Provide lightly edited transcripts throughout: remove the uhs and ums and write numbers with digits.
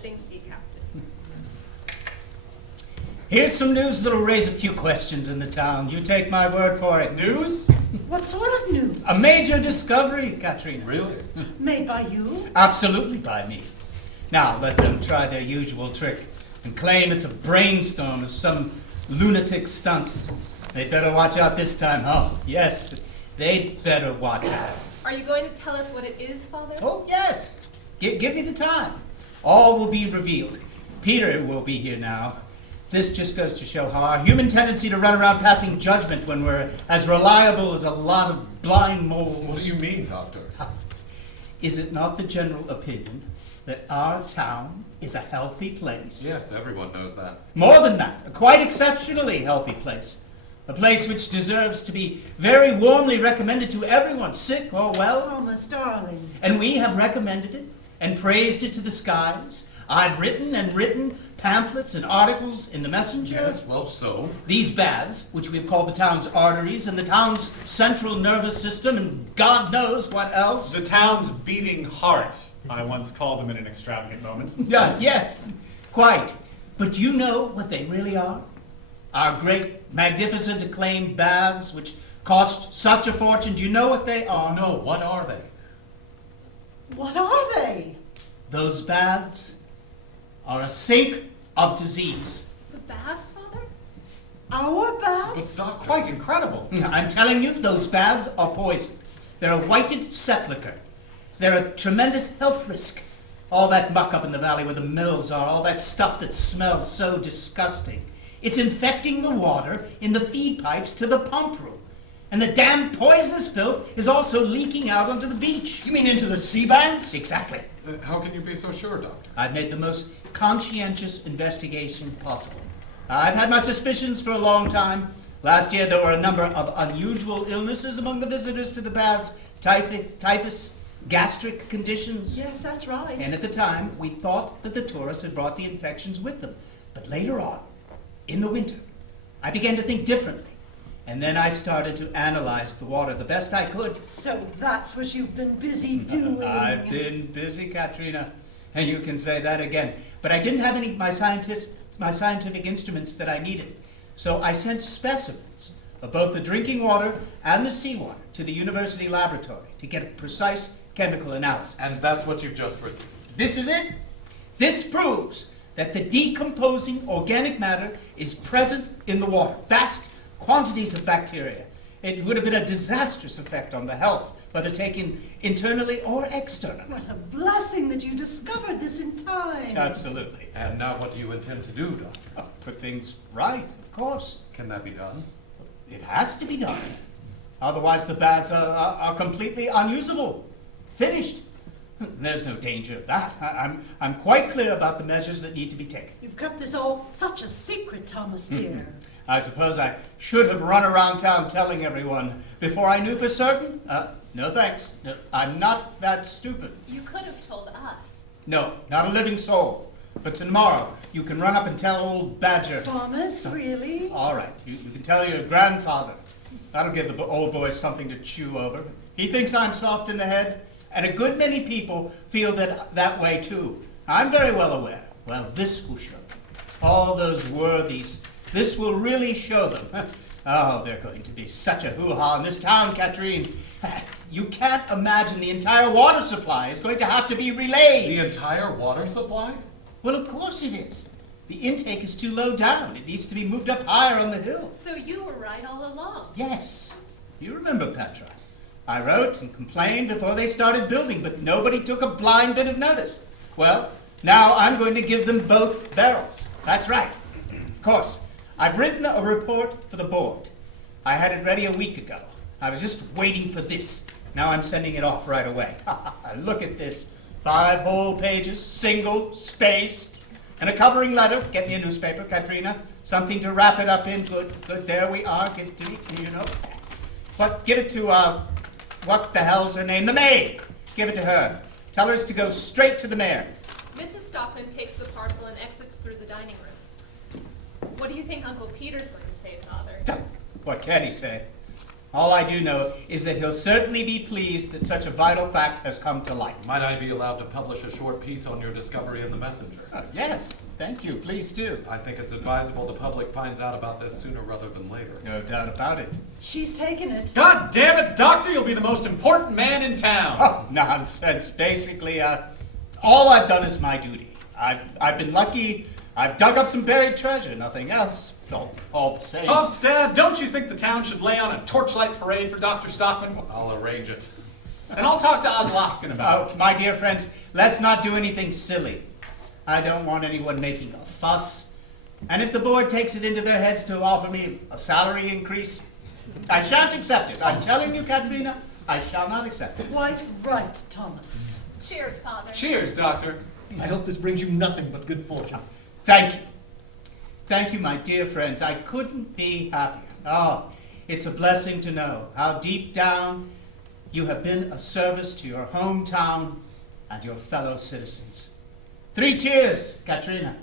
visiting sea captain. Here's some news that'll raise a few questions in the town. You take my word for it. News? What sort of news? A major discovery, Katrina. Really? Made by you? Absolutely by me. Now, let them try their usual trick and claim it's a brainstorm of some lunatic stunt. They'd better watch out this time, huh? Yes, they'd better watch out. Are you going to tell us what it is, Father? Oh, yes. Give me the time. All will be revealed. Peter will be here now. This just goes to show how our human tendency to run around passing judgment when we're as reliable as a lot of blind moles. What do you mean, Doctor? Is it not the general opinion that our town is a healthy place? Yes, everyone knows that. More than that, a quite exceptionally healthy place. A place which deserves to be very warmly recommended to everyone, sick or well. Thomas, darling. And we have recommended it and praised it to the skies. I've written pamphlets and articles in the Messenger. Yes, well, so? These baths, which we've called the town's arteries and the town's central nervous system and God knows what else. The town's beating heart, I once called them in an extravagant moment. Yes, quite. But you know what they really are? Our great, magnificent, acclaimed baths, which cost such a fortune. Do you know what they are? No, what are they? What are they? Those baths are a sink of disease. The baths, Father? Our baths? It's not quite incredible. I'm telling you, those baths are poison. They're a whited sepulchre. They're a tremendous health risk. All that muck up in the valley where the mills are, all that stuff that smells so disgusting. It's infecting the water in the feed pipes to the pump room. And the damn poisonous filth is also leaking out onto the beach. You mean into the sea baths? Exactly. How can you be so sure, Doctor? I've made the most conscientious investigation possible. I've had my suspicions for a long time. Last year there were a number of unusual illnesses among the visitors to the baths. Typhus, gastric conditions. Yes, that's right. And at the time, we thought that the tourists had brought the infections with them. But later on, in the winter, I began to think differently. And then I started to analyze the water the best I could. So that's what you've been busy doing. I've been busy, Katrina. And you can say that again. But I didn't have any of my scientific instruments that I needed. So I sent specimens of both the drinking water and the seawater to the university laboratory to get a precise chemical analysis. And that's what you've just received. This is it. This proves that the decomposing organic matter is present in the water. Vast quantities of bacteria. It would have been a disastrous effect on the health, whether taken internally or externally. What a blessing that you discovered this in time. Absolutely. And now what do you intend to do, Doctor? Put things right, of course. Can that be done? It has to be done. Otherwise the baths are completely unusable. Finished. There's no danger of that. I'm quite clear about the measures that need to be taken. You've kept this all such a secret, Thomas dear. I suppose I should have run around town telling everyone before I knew for certain. No thanks. No, I'm not that stupid. You could have told us. No, not a living soul. But tomorrow, you can run up and tell old Badger. Thomas, really? All right, you can tell your grandfather. That'll give the old boy something to chew over. He thinks I'm soft in the head, and a good many people feel that way too. I'm very well aware. Well, this will show them. All those worthies. This will really show them. Oh, they're going to be such a hoo-ha in this town, Katrine. You can't imagine the entire water supply is going to have to be relayed. The entire water supply? Well, of course it is. The intake is too low down. It needs to be moved up higher on the hill. So you were right all along. Yes. You remember, Petra. I wrote and complained before they started building, but nobody took a blind bit of notice. Well, now I'm going to give them both barrels. That's right. Of course, I've written a report for the board. I had it ready a week ago. I was just waiting for this. Now I'm sending it off right away. Look at this. 5 whole pages, single, spaced, and a covering letter. Get me a newspaper, Katrina. Something to wrap it up in. Good. There we are. Give it to me, you know. But give it to, what the hell's her name? The maid. Give it to her. Tell her to go straight to the mayor. Mrs. Stockman takes the parcel and exits through the dining room. What do you think Uncle Peter's going to say, Father? What can he say? All I do know is that he'll certainly be pleased that such a vital fact has come to light. Might I be allowed to publish a short piece on your discovery in the Messenger? Yes, thank you. Please do. I think it's advisable the public finds out about this sooner rather than later. No doubt about it. She's taken it. God damn it, Doctor, you'll be the most important man in town. Oh, nonsense. Basically, all I've done is my duty. I've been lucky. I've dug up some buried treasure, nothing else. All the same. Hofstad, don't you think the town should lay on a torchlight parade for Dr. Stockman? I'll arrange it. And I'll talk to Ozloskin about it. Oh, my dear friends, let's not do anything silly. I don't want anyone making a fuss. And if the board takes it into their heads to offer me a salary increase, I shan't accept it. I'm telling you, Katrina, I shall not accept it. Quite right, Thomas. Cheers, Father. Cheers, Doctor. I hope this brings you nothing but good fortune. Thank you. Thank you, my dear friends. I couldn't be happier. Oh, it's a blessing to know how deep down you have been a service to your hometown and your fellow citizens. 3 cheers, Katrina.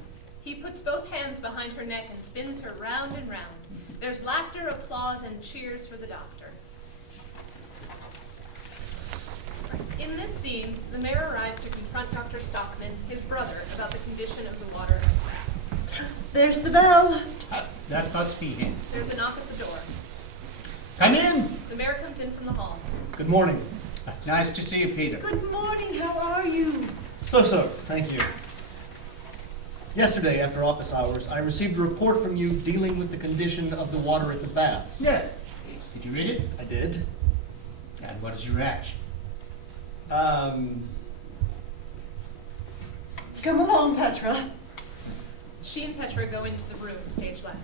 He puts both hands behind her neck and spins her round and round. There's laughter, applause, and cheers for the doctor. In this scene, the mayor arrives to confront Dr. Stockman, his brother, about the condition of the water and grass. There's the bell. That must be him. There's a knock at the door. Come in. The mayor comes in from the hall. Good morning. Nice to see you, Peter. Good morning, how are you? So, thank you. Yesterday, after office hours, I received a report from you dealing with the condition of the water at the baths. Yes. Did you read it? I did. And what is your reaction? Come along, Petra. She and Petra go into the room, stage left.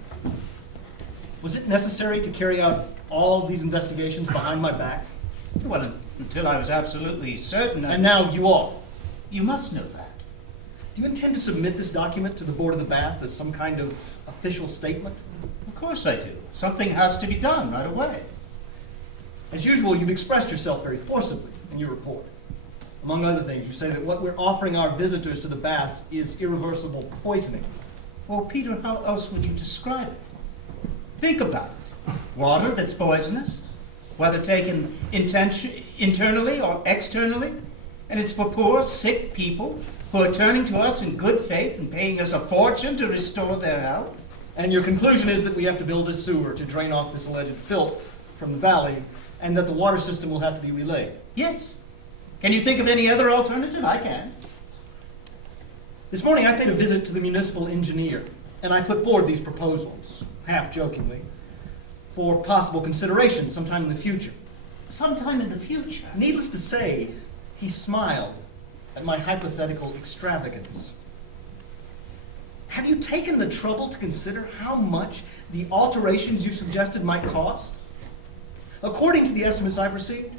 Was it necessary to carry out all these investigations behind my back? Well, until I was absolutely certain. And now you all. You must know that. Do you intend to submit this document to the Board of the Baths as some kind of official statement? Of course I do. Something has to be done right away. As usual, you've expressed yourself very forcibly in your report. Among other things, you say that what we're offering our visitors to the baths is irreversible poisoning. Well, Peter, how else would you describe it? Think about it. Water that's poisonous, whether taken internally or externally, and it's for poor, sick people who are turning to us in good faith and paying us a fortune to restore their health. And your conclusion is that we have to build a sewer to drain off this alleged filth from the valley, and that the water system will have to be relayed. Yes. Can you think of any other alternative? I can. This morning I paid a visit to the municipal engineer, and I put forward these proposals, half jokingly, for possible consideration sometime in the future. Sometime in the future. Needless to say, he smiled at my hypothetical extravagance. Have you taken the trouble to consider how much the alterations you suggested might cost? According to the estimates I've received,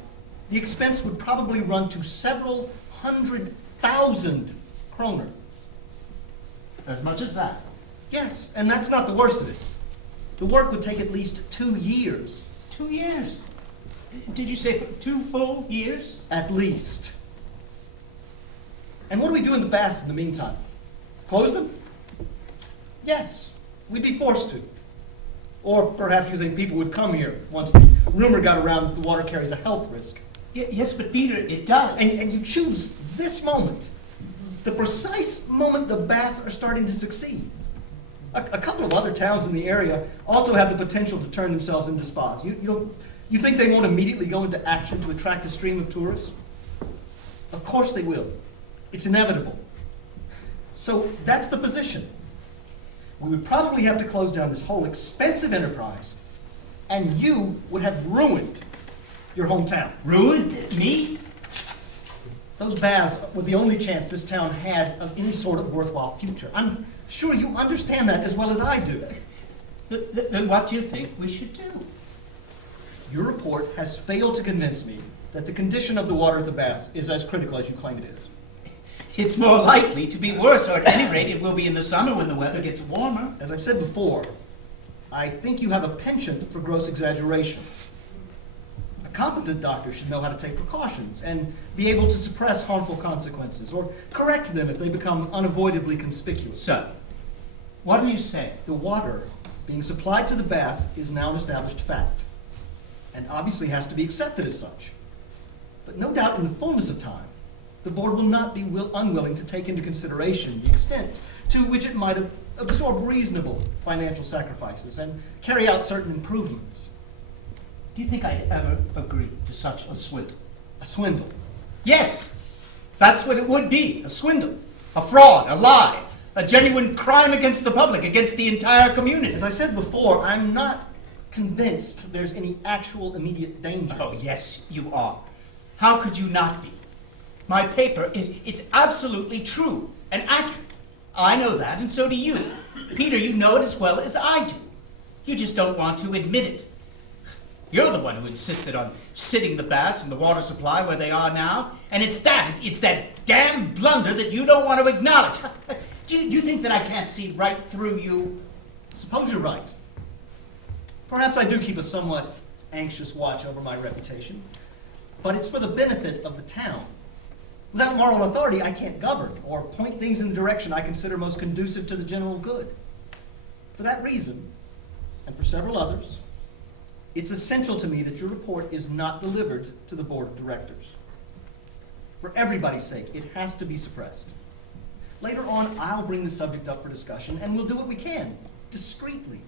the expense would probably run to several 100,000 kroner. As much as that. Yes, and that's not the worst of it. The work would take at least 2 years. 2 years. Did you say for 2 full years? At least. And what do we do in the baths in the meantime? Close them? Yes, we'd be forced to. Or perhaps you think people would come here once the rumor got around that the water carries a health risk. Yes, but Peter, it does. And you choose this moment, the precise moment the baths are starting to succeed. A couple of other towns in the area also have the potential to turn themselves into spas. You think they won't immediately go into action to attract a stream of tourists? Of course they will. It's inevitable. So that's the position. We would probably have to close down this whole expensive enterprise, and you would have ruined your hometown. Ruined me? Those baths were the only chance this town had of any sort of worthwhile future. I'm sure you understand that as well as I do. Then what do you think we should do? Your report has failed to convince me that the condition of the water at the baths is as critical as you claim it is. It's more likely to be worse, or at any rate, it will be in the summer when the weather gets warmer. As I've said before, I think you have a penchant for gross exaggeration. A competent doctor should know how to take precautions and be able to suppress harmful consequences or correct them if they become unavoidably conspicuous. So, what do you say? The water being supplied to the baths is now an established fact. and obviously has to be accepted as such. But no doubt in the fullness of time, the board will not be unwilling to take into consideration the extent to which it might absorb reasonable financial sacrifices and carry out certain improvements. Do you think I'd ever agree to such a swindle? A swindle. Yes, that's what it would be, a swindle, a fraud, a lie, a genuine crime against the public, against the entire community. As I said before, I'm not convinced there's any actual immediate danger. Oh, yes, you are. How could you not be? My paper it's absolutely true and accurate. I know that, and so do you. Peter, you know it as well as I do. You just don't want to admit it. You're the one who insisted on sitting the baths and the water supply where they are now, and it's that damn blunder that you don't want to acknowledge. Do you think that I can't see right through you? Suppose you're right. Perhaps I do keep a somewhat anxious watch over my reputation, but it's for the benefit of the town. Without moral authority, I can't govern or point things in the direction I consider most conducive to the general good. For that reason, and for several others, it's essential to me that your report is not delivered to the board of directors. For everybody's sake, it has to be suppressed. Later on, I'll bring the subject up for discussion, and we'll do what we can, discreetly.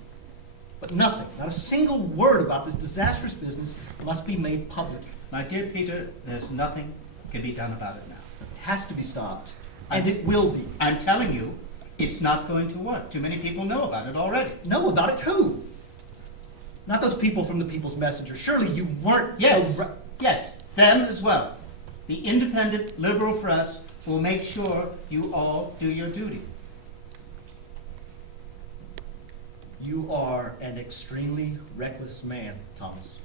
But nothing, not a single word about this disastrous business must be made public. My dear Peter, there's nothing can be done about it now. It has to be stopped, and it will be. I'm telling you, it's not going to work. Too many people know about it already. Know about it? Who? Not those people from the People's Messenger. Surely you weren't Yes, so... yes, them as well. The independent liberal press will make sure you all do your duty. You are an extremely reckless man, Thomas.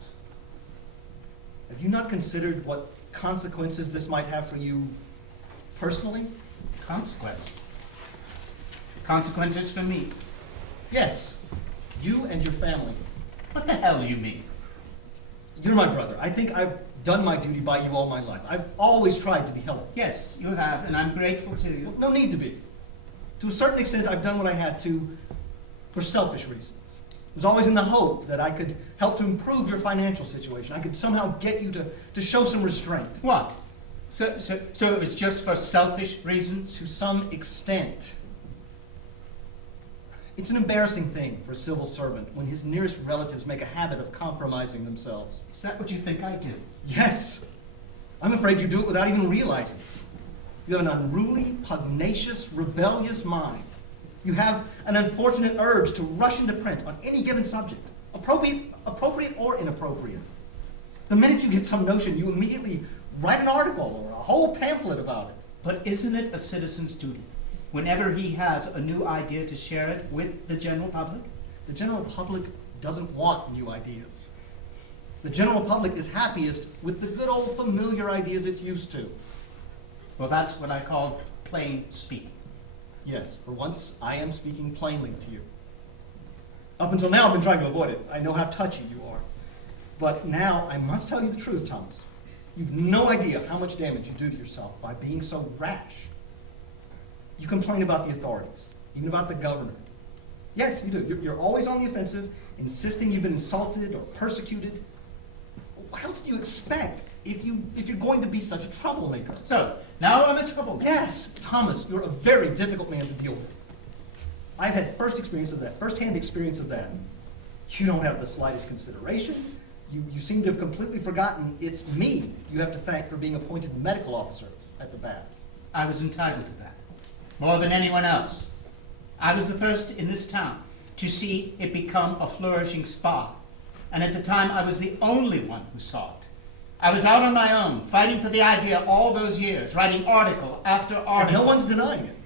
Have you not considered what consequences this might have for you personally? Consequences. Consequences for me. Yes, you and your family. What the hell do you mean? You're my brother. I think I've done my duty by you all my life. I've always tried to be helpful. Yes, you have, and I'm grateful to you. No need to be. To a certain extent, I've done what I had to for selfish reasons. It was always in the hope that I could help to improve your financial situation. I could somehow get you to show some restraint. What? So it was just for selfish reasons? To some extent. It's an embarrassing thing for a civil servant when his nearest relatives make a habit of compromising themselves. Is that what you think I do? Yes. I'm afraid you do it without even realizing it. You have an unruly, pugnacious, rebellious mind. You have an unfortunate urge to rush into print on any given subject, appropriate or inappropriate. The minute you get some notion, you immediately write an article or a whole pamphlet about it. But isn't it a citizen's duty, whenever he has a new idea, to share it with the general public? The general public doesn't want new ideas. The general public is happiest with the good old familiar ideas it's used to. Well, that's what I call plain speaking. Yes, for once, I am speaking plainly to you. Up until now, I've been trying to avoid it. I know how touchy you are. But now, I must tell you the truth, Thomas. You've no idea how much damage you do to yourself by being so rash. You complain about the authorities, even about the governor. Yes, you do. You're always on the offensive, insisting you've been insulted or persecuted. What else do you expect if you're going to be such a troublemaker? So, now I'm in trouble. Yes, Thomas, you're a very difficult man to deal with. I've had first-hand experience of that. You don't have the slightest consideration. You seem to have completely forgotten it's me you have to thank for being appointed medical officer at the baths. I was entitled to that, more than anyone else. I was the first in this town to see it become a flourishing spa. And at the time, I was the only one who saw it. I was out on my own, fighting for the idea all those years, writing article after And article. no one's denying it.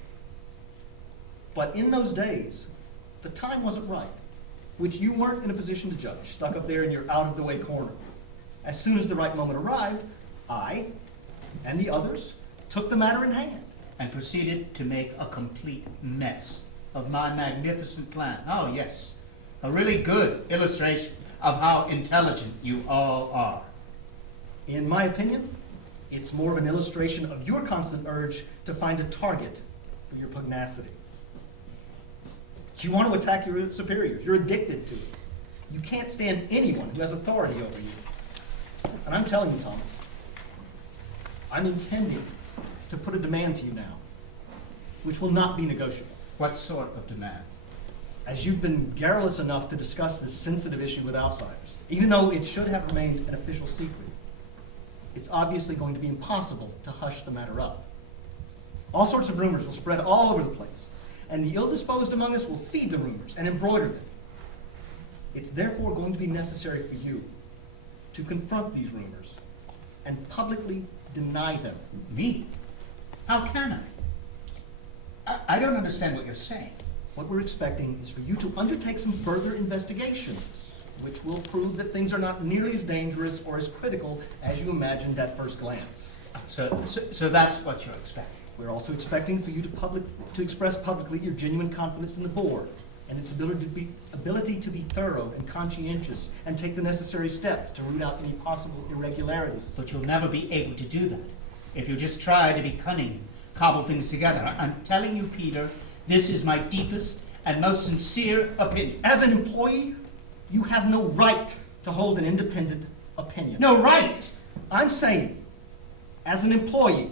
But in those days, the time wasn't right, which you weren't in a position to judge, stuck up there in your out-of-the-way corner. As soon as the right moment arrived, I and the others took the matter in hand. And proceeded to make a complete mess of my magnificent plan. Oh, yes, a really good illustration of how intelligent you all are. In my opinion, it's more of an illustration of your constant urge to find a target for your pugnacity. You want to attack your superiors. You're addicted to it. You can't stand anyone who has authority over you. And I'm telling you, Thomas, I'm intending to put a demand to you now, which will not be negotiable. What sort of demand? As you've been garrulous enough to discuss this sensitive issue with outsiders, even though it should have remained an official secret, it's obviously going to be impossible to hush the matter up. All sorts of rumors will spread all over the place, and the ill-disposed among us will feed the rumors and embroider them. It's therefore going to be necessary for you to confront these rumors and publicly deny them. Me? How can I don't understand what you're saying. What we're expecting is for you to undertake some further investigations, which will prove that things are not nearly as dangerous or as critical as you imagined at first glance. So that's what you're expecting. We're also expecting for you to express publicly your genuine confidence in the board and its ability to be thorough and conscientious and take the necessary steps to root out any possible irregularities. But you'll never be able to do that if you just try to be cunning, cobble things together. I'm telling you, Peter, this is my deepest and most sincere opinion. As an employee, you have no right to hold an independent opinion. No right! I'm saying, as an employee,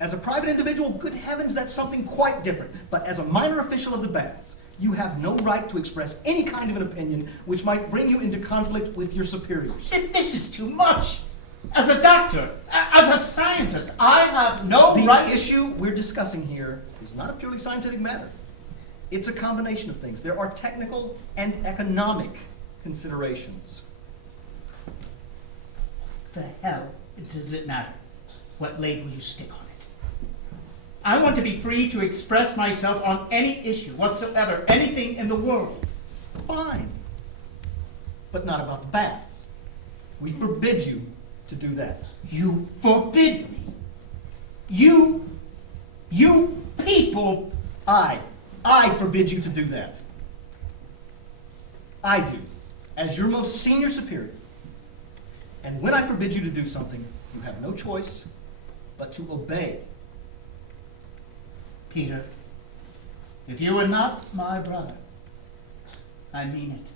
as a private individual, good heavens, that's something quite different. But as a minor official of the baths, you have no right to express any kind of an opinion which might bring you into conflict with your superiors. This is too much! As a doctor, as a scientist, I have no right... The issue we're discussing here is not a purely scientific matter. It's a combination of things. There are technical and economic considerations. The hell does it matter what label you stick on it? I want to be free to express myself on any issue whatsoever, anything in the world. Fine. But not about the baths. We forbid you to do that. You forbid me. You people. I forbid you to do that. I do, as your most senior superior. And when I forbid you to do something, you have no choice but to obey. Peter, if you were not my brother, I mean it.